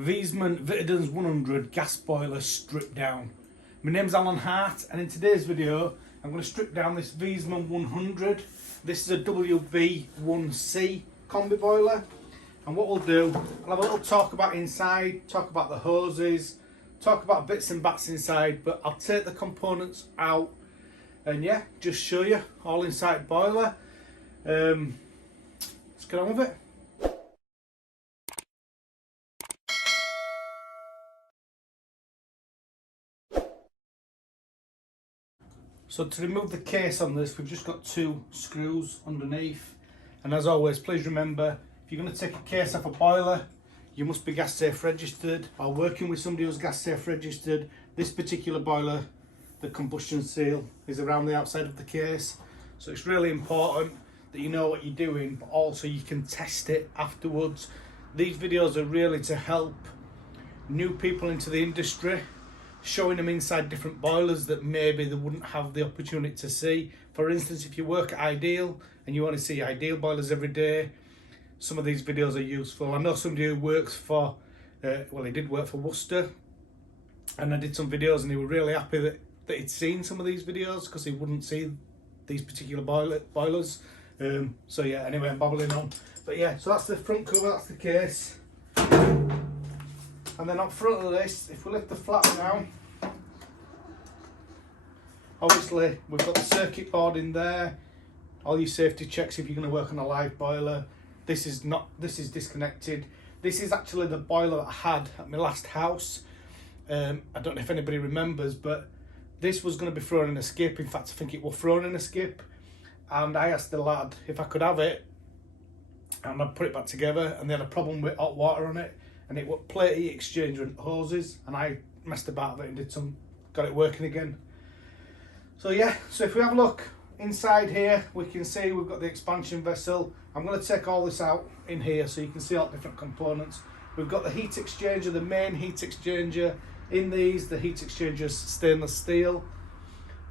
Viessmann Vitodens 100 gas boiler stripped down. My name's Alan Hart, and in today's video I'm going to strip down this Viessmann 100. This is a WB1C Combi boiler, and what we'll do, I'll have a little talk about inside, talk about the hoses, talk about bits and bats inside, but I'll take the components out and yeah, just show you all inside boiler. Let's get on with it. So to remove the case on this, we've just got 2 screws underneath, and as always, please remember, if you're going to take a case off a boiler, you must be gas safe registered or working with somebody who's gas safe registered. This particular boiler, the combustion seal is around the outside of the case, so it's really important that you know what you're doing, but also you can test it afterwards. These videos are really to help new people into the industry, showing them inside different boilers that maybe they wouldn't have the opportunity to see. For instance, if you work at Ideal and you want to see Ideal boilers every day, some of these videos are useful. I know somebody who works for, well, he did work for Worcester, and I did some videos and he was really happy that he'd seen some of these videos because he wouldn't see these particular boilers. So yeah, anyway, I'm babbling on. But yeah, so that's the front cover, that's the case. And then up front of this, if we lift the flap down, obviously we've got the circuit board in there, all your safety checks if you're going to work on a live boiler. This is disconnected. This is actually the boiler that I had at my last house. I don't know if anybody remembers, but this was going to be thrown in a skip. In fact, I think it was thrown in a skip, and I asked the lad if I could have it and I'd put it back together, and they had a problem with hot water on it, and it was plate heat exchanger and hoses, and I messed about with it and got it working again. So yeah, so if we have a look inside here, we can see we've got the expansion vessel. I'm going to take all this out in here so you can see all the different components. We've got the heat exchanger, the main heat exchanger. In these, the heat exchanger is stainless steel.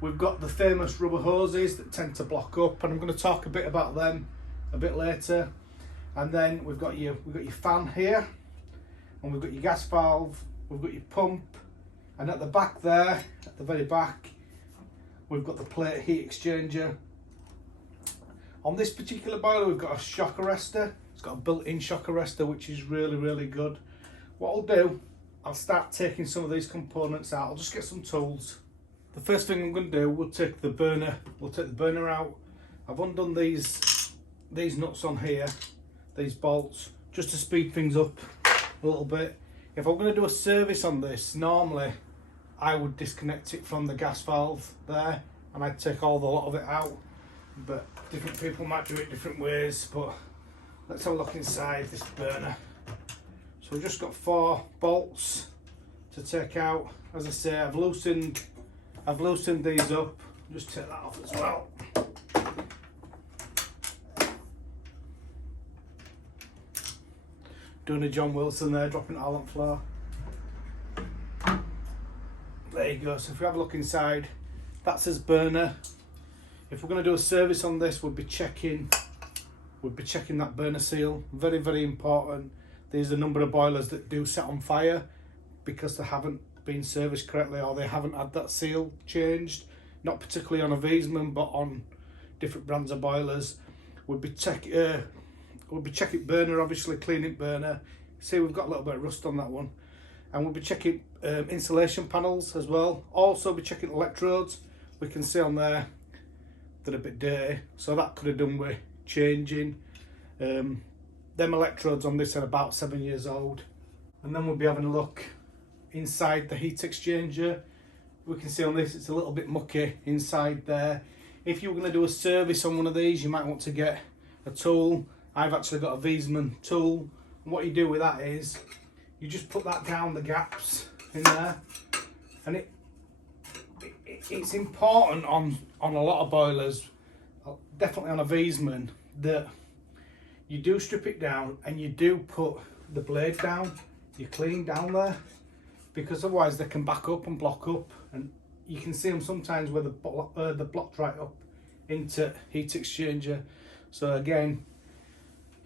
We've got the famous rubber hoses that tend to block up, and I'm going to talk a bit about them a bit later. And then we've got your fan here, and we've got your gas valve, we've got your pump, and at the back there, at the very back, we've got the plate heat exchanger. On this particular boiler, we've got a shock arrestor. It's got a built-in shock arrestor, which is really, really good. What I'll do, I'll start taking some of these components out. I'll just get some tools. The first thing I'm going to do, we'll take the burner out. I've undone these nuts on here, these bolts, just to speed things up a little bit. If I'm going to do a service on this, normally I would disconnect it from the gas valve there, and I'd take all the lot of it out, but different people might do it different ways. But let's have a look inside this burner. So we've just got 4 bolts to take out. As I say, I've loosened these up. Just take that off as well. Doing a John Wilson there, dropping it all on the floor. There you go. So if we have a look inside, that's his burner. If we're going to do a service on this, we'll be checking that burner seal. Very, very important. There's a number of boilers that do set on fire because they haven't been serviced correctly, or they haven't had that seal changed. Not particularly on a Viessmann, but on different brands of boilers. We'll be checking burner, obviously cleaning burner. See, we've got a little bit of rust on that one. And we'll be checking insulation panels as well. Also be checking electrodes. We can see on there they're a bit dirty, so that could have done with changing. Them electrodes on this are about 7 years old. And then we'll be having a look inside the heat exchanger. We can see on this it's a little bit mucky inside there. If you were going to do a service on one of these, you might want to get a tool. I've actually got a Viessmann tool, and what you do with that is you just put that down the gaps in there, and it's important on a lot of boilers, definitely on a Viessmann, that you do strip it down and you do put the blade down, you clean down there, because otherwise they can back up and block up, and you can see them sometimes where the blocked right up into heat exchanger. So again,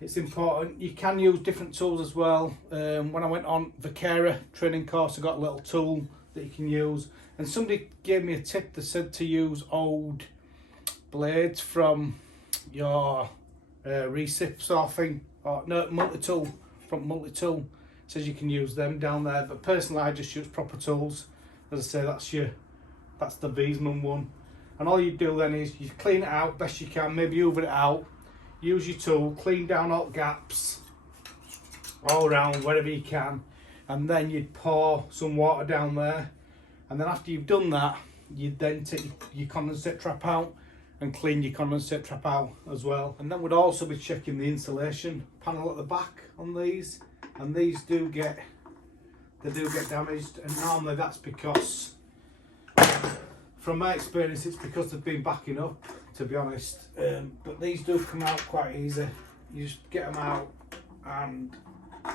it's important. You can use different tools as well. When I went on Vaquera training course, I got a little tool that you can use. And somebody gave me a tip that said to use old blades from your recip sort of thing, or no, multi-tool, from multi-tool. Says you can use them down there, but personally I just use proper tools. As I say, that's the Viessmann one. And all you do then is you clean it out best you can, maybe hoover it out, use your tool, clean down all gaps all around wherever you can, and then you'd pour some water down there. And then after you've done that, you'd then take your condensate trap out and clean your condensate trap out as well. And then we'd also be checking the insulation panel at the back on these, and these do get damaged, and normally that's because, from my experience, it's because they've been backing up, to be honest. But these do come out quite easy. You just get them out and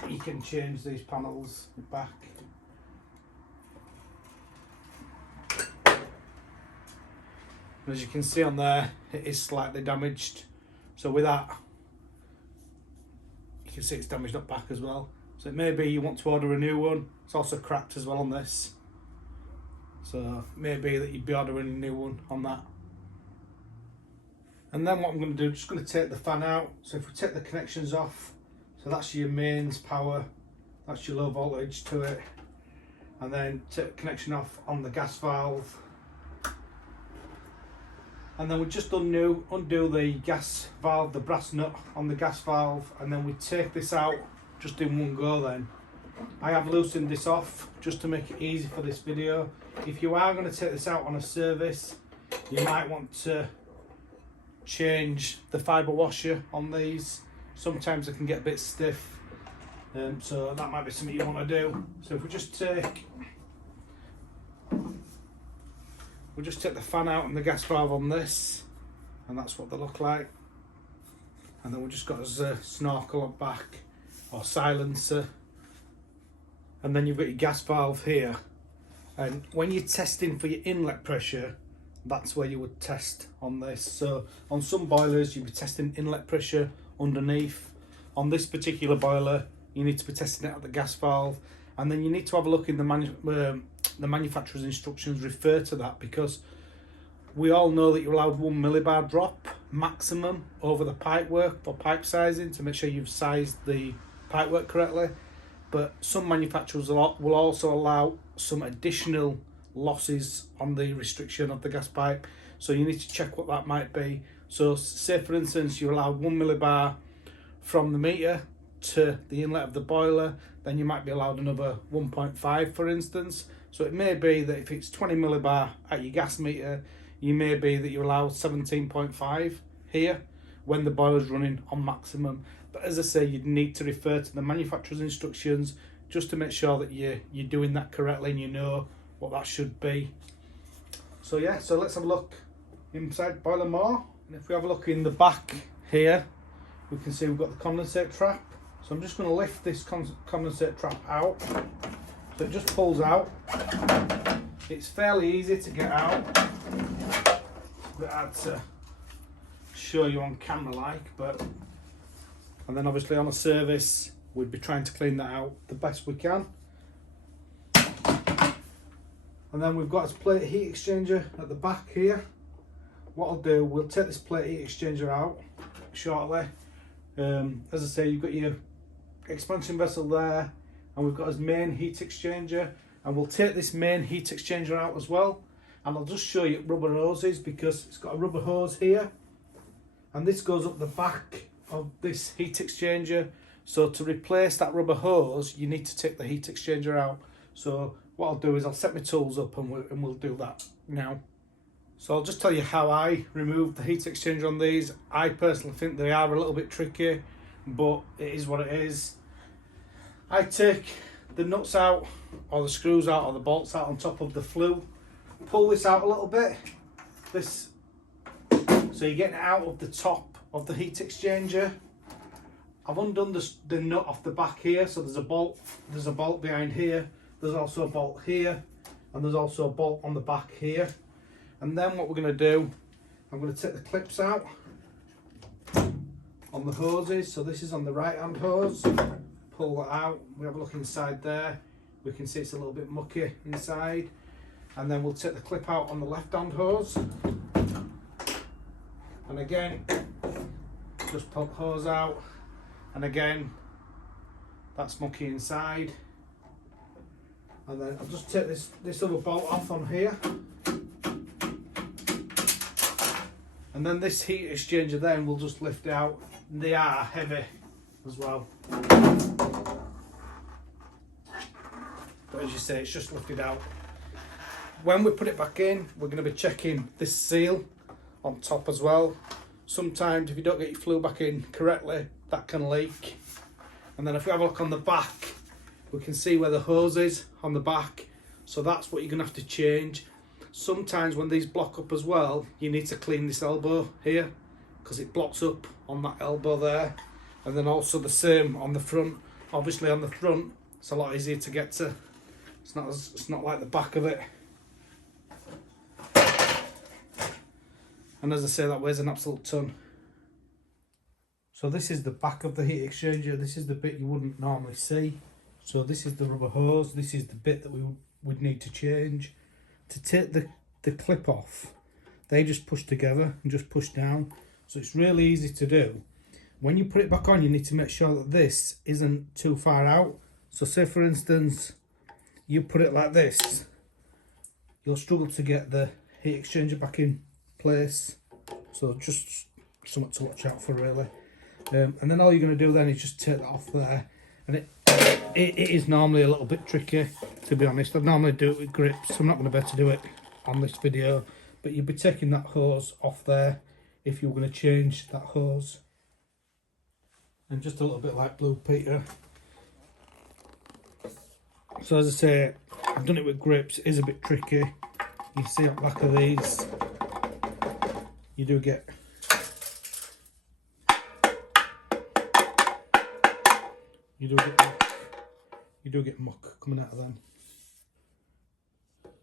you can change these panels back. As you can see on there, it is slightly damaged. So with that, you can see it's damaged up back as well. So it may be you want to order a new one. It's also cracked as well on this. So it may be that you'd be ordering a new one on that. And then what I'm going to do, I'm just going to take the fan out. So if we take the connections off, so that's your mains power, that's your low voltage to it. And then take the connection off on the gas valve. And then we just undo the gas valve, the brass nut on the gas valve, and then we take this out just in one go then. I have loosened this off just to make it easy for this video. If you are going to take this out on a service, you might want to change the fibre washer on these. Sometimes they can get a bit stiff, so that might be something you want to do. So if we just take the fan out and the gas valve on this, and that's what they look like. And then we've just got a snorkel on back, or silencer. And then you've got your gas valve here. And when you're testing for your inlet pressure, that's where you would test on this. So on some boilers, you'd be testing inlet pressure underneath. On this particular boiler, you need to be testing it at the gas valve. And then you need to have a look in the manufacturer's instructions refer to that, because we all know that you're allowed 1 millibar drop maximum over the pipe work for pipe sizing to make sure you've sized the pipe work correctly. But some manufacturers will also allow some additional losses on the restriction of the gas pipe, so you need to check what that might be. So say for instance you're allowed 1 millibar from the meter to the inlet of the boiler, then you might be allowed another 1.5 for instance. So it may be that if it's 20 millibar at your gas meter, you may be that you're allowed 17.5 here when the boiler's running on maximum. But as I say, you'd need to refer to the manufacturer's instructions just to make sure that you're doing that correctly and you know what that should be. So yeah, so let's have a look inside the boiler more. And if we have a look in the back here, we can see we've got the condensate trap. So I'm just going to lift this condensate trap out. So it just pulls out. It's fairly easy to get out. It's a bit hard to show you on camera but and then obviously on a service we'd be trying to clean that out the best we can. And then we've got this plate heat exchanger at the back here. What I'll do, we'll take this plate heat exchanger out shortly. As I say, you've got your expansion vessel there, and we've got his main heat exchanger, and we'll take this main heat exchanger out as well. And I'll just show you rubber hoses, because it's got a rubber hose here, and this goes up the back of this heat exchanger. So to replace that rubber hose, you need to take the heat exchanger out. So what I'll do is I'll set my tools up and we'll do that now. So I'll just tell you how I removed the heat exchanger on these. I personally think they are a little bit tricky, but it is what it is. I take the nuts out, or the screws out, or the bolts out on top of the flue. Pull this out a little bit. So you're getting it out of the top of the heat exchanger. I've undone the nut off the back here, so there's a bolt behind here, there's also a bolt here, and there's also a bolt on the back here. And then what we're going to do, I'm going to take the clips out, on the hoses. So this is on the right hand hose. Pull that out, we have a look inside there. We can see it's a little bit mucky inside. And then we'll take the clip out on the left hand hose. And again, just pull the hose out. And again, that's mucky inside. And then I'll just take this other bolt off on here. And then this heat exchanger then we'll just lift out. They are heavy as well. But as you say, it's just lifted out. When we put it back in, we're going to be checking this seal on top as well. Sometimes if you don't get your flue back in correctly, that can leak. And then if we have a look on the back, we can see where the hose is on the back. So that's what you're going to have to change. Sometimes when these block up as well, you need to clean this elbow here because it blocks up on that elbow there. And then also the same on the front. Obviously on the front, it's a lot easier to get to. It's not like the back of it. And as I say, that weighs an absolute ton. So this is the back of the heat exchanger. This is the bit you wouldn't normally see. So this is the rubber hose. This is the bit that we would need to change. To take the clip off, they just push together and just push down. So it's really easy to do. When you put it back on, you need to make sure that this isn't too far out. So say for instance, you put it like this, you'll struggle to get the heat exchanger back in place. So just something to watch out for really. And then all you're going to do then is just take that off there. And it is normally a little bit tricky, to be honest. I normally do it with grips. I'm not going to be able to do it on this video. But you'd be taking that hose off there if you were going to change that hose. And just a little bit like Blue Peter. So as I say, I've done it with grips. It is a bit tricky. You see at the back of these, you do get muck coming out of them. Don't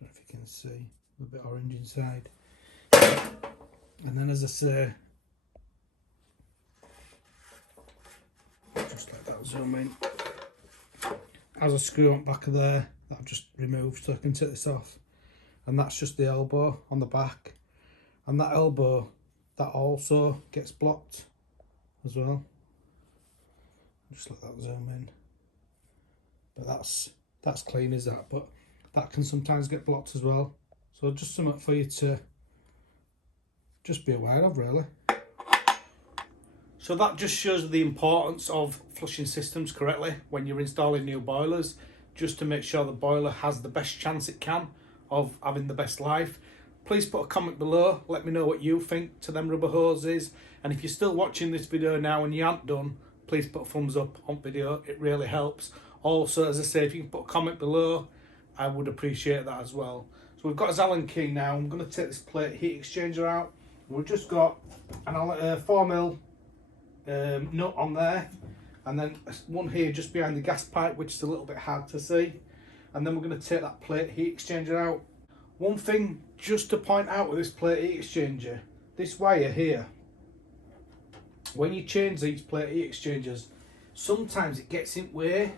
know if you can see, a bit orange inside. And then as I say, just let that zoom in. Has a screw on the back of there that I've just removed so I can take this off. And that's just the elbow on the back. And that elbow, that also gets blocked as well. Just let that zoom in. But that's clean as that, but that can sometimes get blocked as well. So just something for you to just be aware of really. So that just shows the importance of flushing systems correctly when you're installing new boilers, just to make sure the boiler has the best chance it can of having the best life. Please put a comment below, let me know what you think to them rubber hoses. And if you're still watching this video now and you aren't done, please put a thumbs up on video, it really helps. Also, as I say, if you can put a comment below, I would appreciate that as well. So we've got his Allen key now. I'm going to take this plate heat exchanger out. We've just got an 4mm nut on there, and then one here just behind the gas pipe, which is a little bit hard to see. And then we're going to take that plate heat exchanger out. One thing just to point out with this plate heat exchanger, this wire here, when you change these plate heat exchangers, sometimes it gets in way.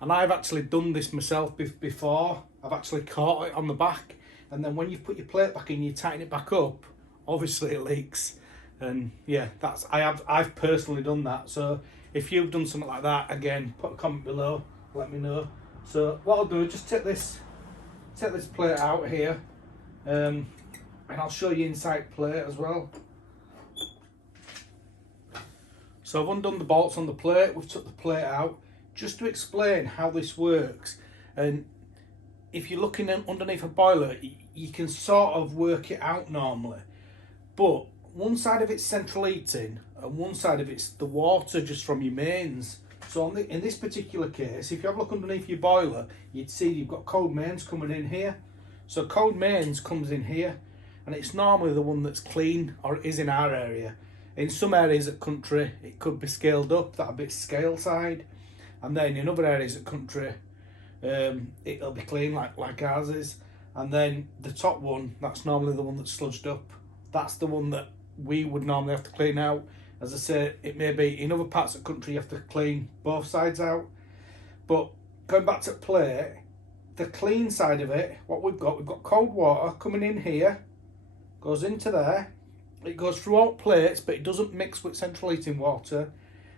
And I've actually done this myself before. I've actually caught it on the back, and then when you put your plate back in, you tighten it back up, obviously it leaks. And yeah, I've personally done that. So if you've done something like that, again, put a comment below, let me know. So what I'll do is just take this plate out here, and I'll show you inside plate as well. So I've undone the bolts on the plate, we've took the plate out, just to explain how this works. And if you're looking underneath a boiler, you can sort of work it out normally. But one side of it's central heating and one side of it's the water just from your mains. So in this particular case, if you have a look underneath your boiler, you'd see you've got cold mains coming in here. So cold mains comes in here, and it's normally the one that's clean, or it is in our area. In some areas of country, it could be scaled up, that a bit scale side. And then in other areas of country, it'll be clean like ours is. And then the top one, that's normally the one that's sludged up. That's the one that we would normally have to clean out. As I say, it may be in other parts of the country you have to clean both sides out. But going back to plate, the clean side of it, what we've got cold water coming in here, goes into there. It goes throughout plates, but it doesn't mix with central heating water.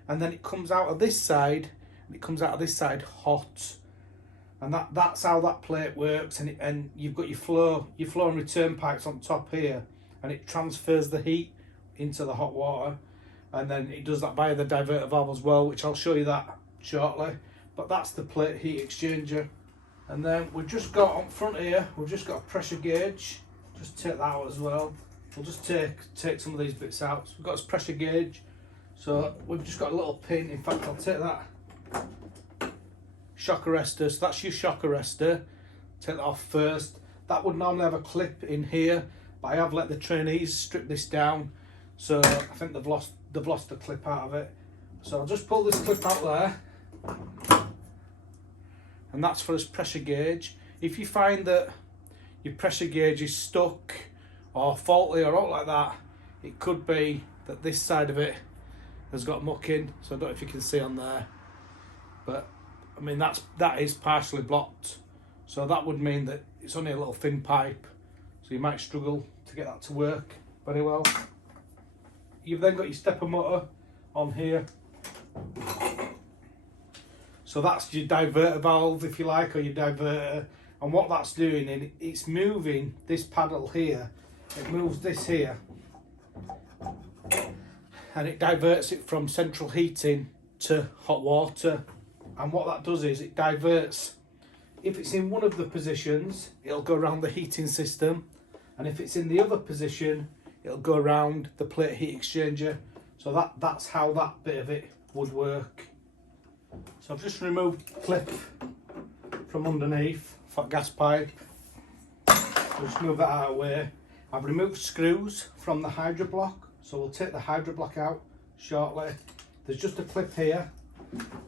And then it comes out of this side, and it comes out of this side hot. And that's how that plate works. And you've got your flow and return pipes on top here, and it transfers the heat into the hot water. And then it does that via the diverter valve as well, which I'll show you that shortly. But that's the plate heat exchanger. And then we've just got on front here, we've just got a pressure gauge. Just take that out as well. We'll just take some of these bits out. So we've got this pressure gauge. So we've just got a little pin. In fact, I'll take that shock arrestor. So that's your shock arrestor. Take that off first. That would normally have a clip in here, but I have let the trainees strip this down. So I think they've lost the clip out of it. So I'll just pull this clip out there. And that's for this pressure gauge. If you find that your pressure gauge is stuck or faulty or out like that, it could be that this side of it has got muck in. So I don't know if you can see on there, but I mean that is partially blocked. So that would mean that it's only a little thin pipe, so you might struggle to get that to work very well. You've then got your stepper motor on here. So that's your diverter valve, if you like, or your diverter. And what that's doing, it's moving this paddle here. It moves this here. And it diverts it from central heating to hot water. And what that does is it diverts, if it's in one of the positions, it'll go around the heating system. And if it's in the other position, it'll go around the plate heat exchanger. So that's how that bit of it would work. So I've just removed the clip from underneath for that gas pipe. I'll just move that out of the way. I've removed screws from the hydro block, so we'll take the hydro block out shortly. There's just a clip here.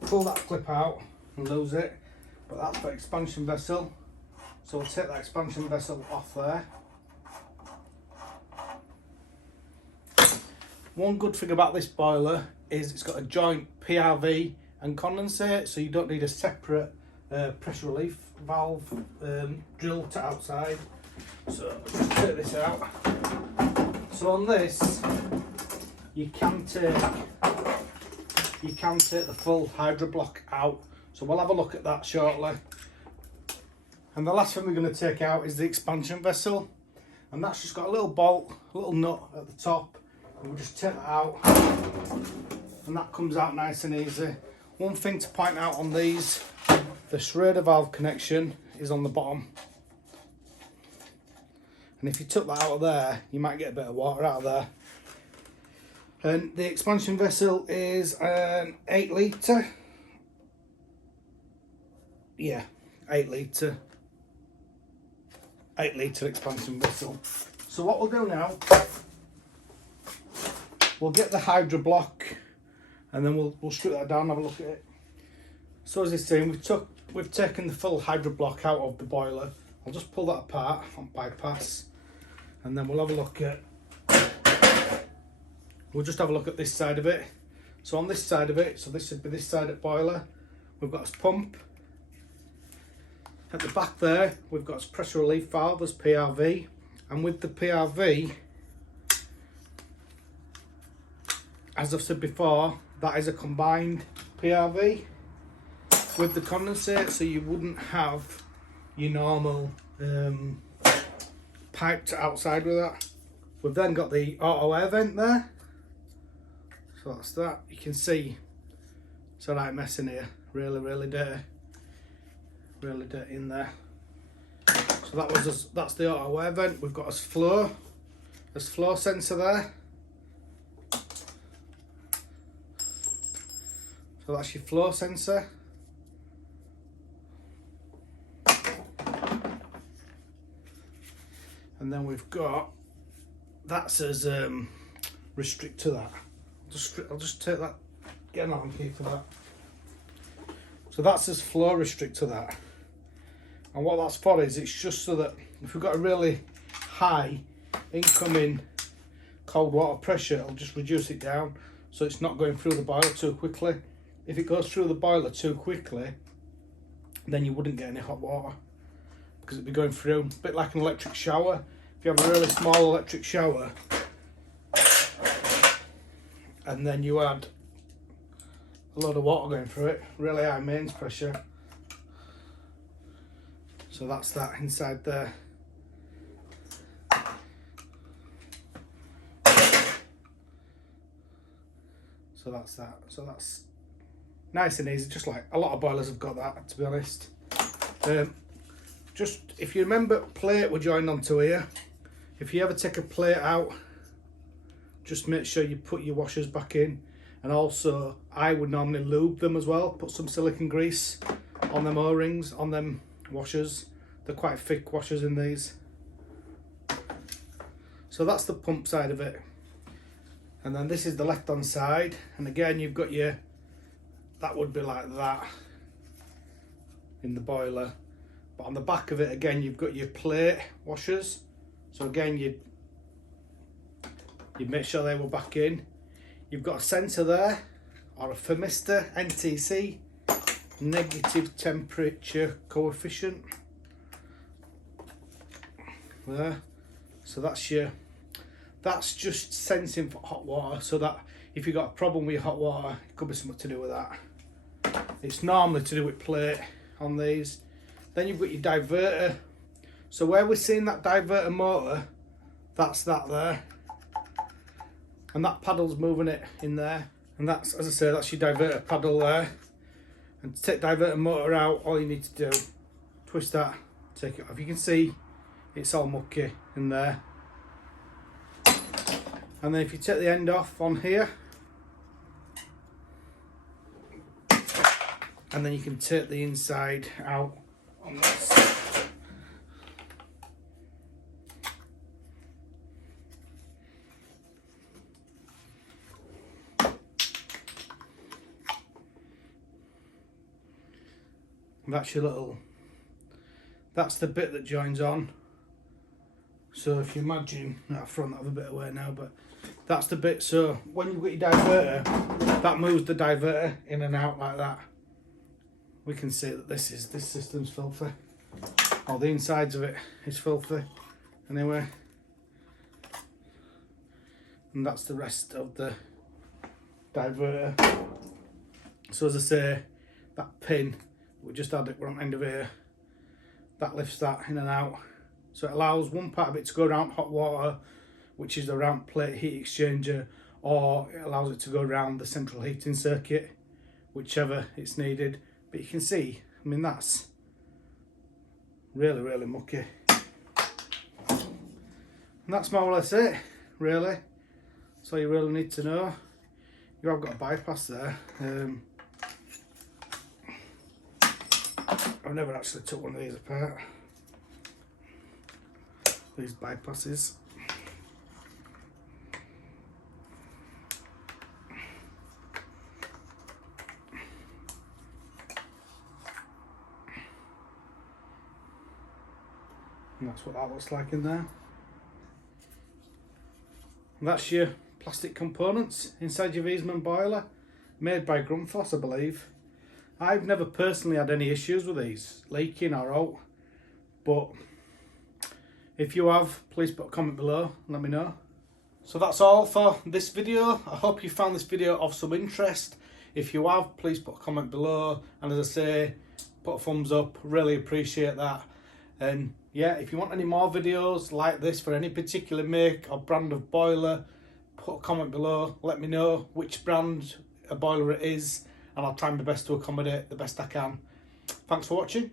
Pull that clip out and lose it, but that's for expansion vessel. So we'll take that expansion vessel off there. One good thing about this boiler is it's got a joint PRV and condensate, so you don't need a separate pressure relief valve drill to outside. So just take this out. So on this, you can take the full hydro block out. So we'll have a look at that shortly. And the last thing we're going to take out is the expansion vessel, and that's just got a little bolt, a little nut at the top, and we'll just take that out, and that comes out nice and easy. One thing to point out on these, the Schrader valve connection is on the bottom. And if you took that out of there, you might get a bit of water out of there. And the expansion vessel is an 8 litre. Yeah, 8 litre. 8 litre expansion vessel. So what we'll do now, we'll get the hydro block, and then we'll strip that down and have a look at it. So as you've seen, we've taken the full hydro block out of the boiler. I'll just pull that apart on bypass, and then we'll have a look at, we'll just have a look at this side of it. So on this side of it, so this would be this side of the boiler, we've got this pump. At the back there, we've got this pressure relief valve, as PRV, and with the PRV, as I've said before, that is a combined PRV with the condensate, so you wouldn't have your normal pipe to outside with that. We've then got the auto air vent there, so that's that. You can see it's a right mess in here, really dirty in there. So that's the auto air vent. We've got a flow sensor there. So that's your flow sensor. And then we've got, that says restrict to that. I'll just take that, get an arm key for that. So that says flow restrict to that. And what that's for is it's just so that if we've got a really high incoming cold water pressure, it'll just reduce it down so it's not going through the boiler too quickly. If it goes through the boiler too quickly, then you wouldn't get any hot water because it'd be going through, a bit like an electric shower. If you have a really small electric shower and then you add a load of water going through it, really high mains pressure. So that's that inside there. So that's that. So that's nice and easy, just like a lot of boilers have got that, to be honest. Just if you remember, plate were joined onto here. If you ever take a plate out, just make sure you put your washers back in. And also, I would normally lube them as well. Put some silicone grease on them O-rings, on them washers. They're quite thick washers in these. So that's the pump side of it. And then this is the left hand side. And again, you've got your, that would be like that in the boiler. But on the back of it, again, you've got your plate washers. So again, you'd make sure they were back in. You've got a sensor there, or a thermistor, NTC, negative temperature coefficient. There. So that's just sensing for hot water, so that if you've got a problem with your hot water, it could be something to do with that. It's normally to do with plate on these. Then you've got your diverter. So where we're seeing that diverter motor, that's that there. And that paddle's moving it in there. And that's, as I say, that's your diverter paddle there. And to take diverter motor out, all you need to do, twist that, take it off. You can see it's all mucky in there. And then if you take the end off on here, and then you can take the inside out on this. That's your little, that's the bit that joins on. So if you imagine, I've thrown that a bit away now, but that's the bit, so when you've got your diverter, that moves the diverter in and out like that. We can see that this system's filthy. Or the insides of it is filthy. Anyway. And that's the rest of the diverter. So as I say, that pin, we just had it on end of here, that lifts that in and out. So it allows one part of it to go around hot water, which is the round plate heat exchanger, or it allows it to go around the central heating circuit, whichever it's needed. But you can see, I mean, that's really, really mucky. And that's more or less it, really. So you really need to know. You have got a bypass there. I've never actually took one of these apart. These bypasses. And that's what that looks like in there. And that's your plastic components inside your Viessmann boiler, made by Grundfos, I believe. I've never personally had any issues with these, leaking or out, but if you have, please put a comment below and let me know. So that's all for this video. I hope you found this video of some interest. If you have, please put a comment below, and as I say, put a thumbs up, really appreciate that. And yeah, if you want any more videos like this for any particular make or brand of boiler, put a comment below, let me know which brand a boiler it is, and I'll try my best to accommodate the best I can. Thanks for watching.